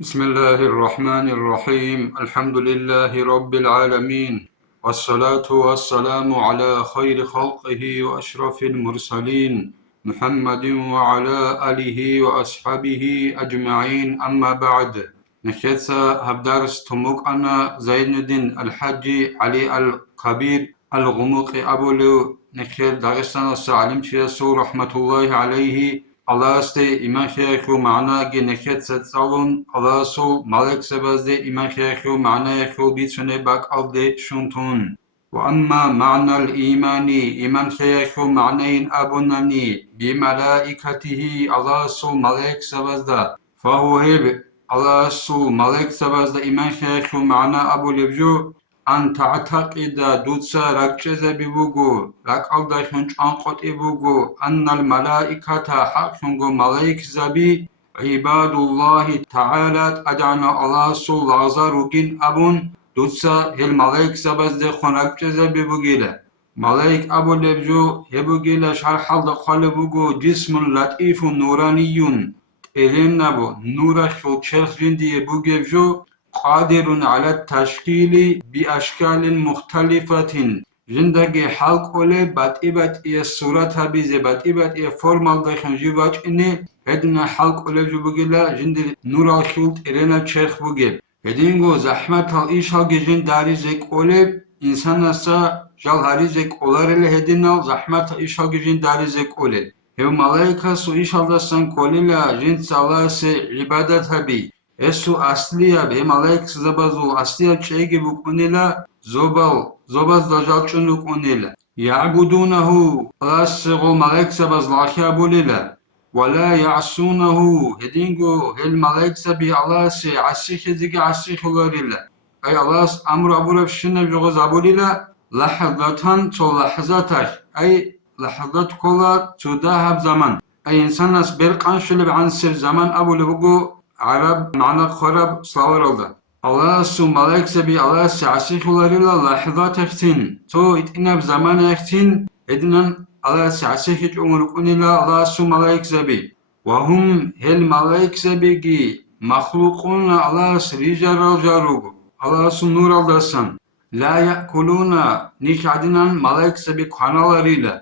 بسم الله الرحمن الرحيم الحمد لله رب العالمين والصلاة والسلام على خير خلقه وأشرف المرسلين محمد وعلى آله وأصحابه أجمعين أما بعد نخيتسا هبدارس تموك أنا زين الدين الحج علي الكبير الغموق أبولو نخيل داغستان السعلم شيسو رحمة الله عليه الله است ایمان خیلی معنا گنکت ستالون الله سو ملک سبزده ایمان خیلی معنا خیلی بیشتر باق آلده شنتون و اما معنى الإيمان إيمان خيخو معنين أبناني بملائكته الله سو ملك سبزده فهو هب الله سو ملك سبزده إيمان خيخو معنى أبو لبجو أن تعتقد دوتسا ركزة ببوغو رك ألدا خنش أنقط بوغو أن الملائكة حق شنغو ملائك زبي عباد الله تعالى أدعنا الله سو لغزاروغين أبون دوتسا هل ملائك زبزده خن ركزة ببوغيلا ملائك أبو لبجو هبوغيلا شرح الدا خالبوغو جسم لطيف نورانيون إلين نبو نورا خل چرخ جندي بوغيبجو قادر على التشكيل بأشكال مختلفة جندگي حلق أولي باتئبات إيه صورة بيزي باتئبات إيه فورمال داخل جيواج إني هدنا حلق أولي جو بگيلا جند نور الخلط إرنا چرخ بگيب هدينگو زحمت الإيش هالگي جند داري زيك أولي إنسان نسا جال هاري زيك أولاري هدنا زحمت الإيش هالگي جند داري زيك أولي هو ملايكا سو إيش هالدستان كوليلا جند سالله سي عبادت هبي Esu asliya be malaik zabazu asliya çeygi bu konuyla zobaz da jalçunu konuyla ya'budunahu asgu malaik zabaz lakya bulila ve la ya'sunahu hedingo hel malaik sabi Allah se asihizigi asihlarilla ay Allah amru abura fişine jogo zabulila lahzatan ço lahzataş ay lahzat kola çudahab zaman ay insanas bir kanşülü an sev zaman abulu bugu Arap معنى خراب صور الله الله سو ملاك سبي الله سعسيخ ولاريلا لحظة تختين تو اتنا بزمان اختين ادنا الله سعسيخ عمر كونيلا الله سو ملاك سبي وهم هل ملاك سبي مخلوقون الله سريجر الجاروب الله سو نور الله سن لا يأكلون نيش عدنا ملاك سبي كوانالاريلا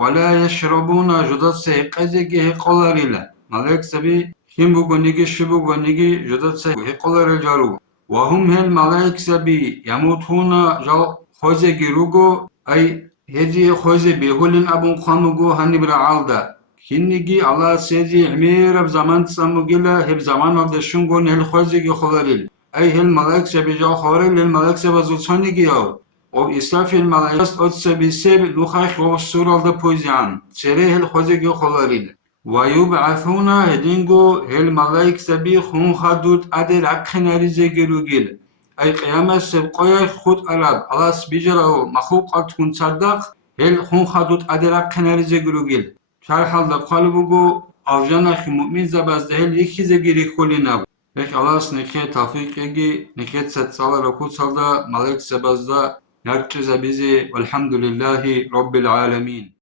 ولا يشربون جدد سيقزي قولاريلا ملاك سبي Kim bu gonigi şu gonigi judatse hekolar jaru. Vahum hel malaik sabi yamutuna jal khoze girugo ay hezi khoze behulin abun khanugo hani bira alda. Kinnigi Allah sezi emir zaman samugila hep zaman alda şungon hel khoze gi kholaril. Ay hel malaik sabi jal khoril hel malaik sabi zulsani gi yav. O israfil malaik ot sabi seb lukhay khos suralda poizyan. Sere hel khoze gi kholaril. ويبعثون هدينغو هل ملايك سبي خون خدود أدر أكخناري زيگروگيل أي قيامة سبقايا خود أراد الله سبيجراو مخلوقات كون صدق هل خون خدود أدر أكخناري زيگروگيل شرح الله قلبوغو أوجانا خي مؤمن زبازده هل يكي زيگري خولينا بك الله سنخي توفيق يجي نخيت ست صالة ركود صالة ملايك سبازده نرچ زبيزي والحمد لله رب العالمين